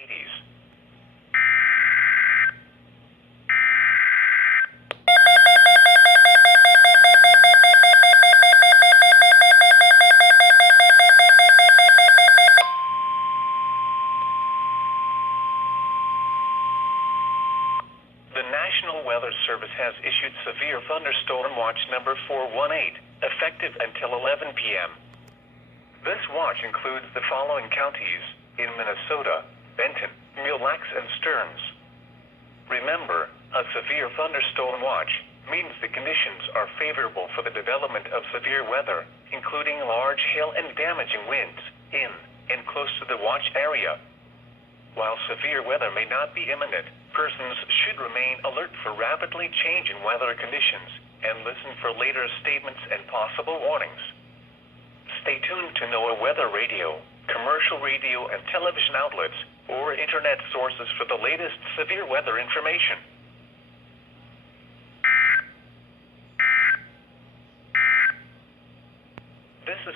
80s. The National Weather Service has issued Severe Thunderstorm Watch number 418, effective until 11 p.m. This watch includes the following counties in Minnesota: Benton, Mille Lacs, and Stearns. Remember, a severe thunderstorm watch means the conditions are favorable for the development of severe weather, including large hail and damaging winds in and close to the watch area. While severe weather may not be imminent, persons should remain alert for rapidly changing weather conditions and listen for later statements and possible warnings. Stay tuned to NOAA weather radio, commercial radio and television outlets, or internet sources for the latest severe weather information.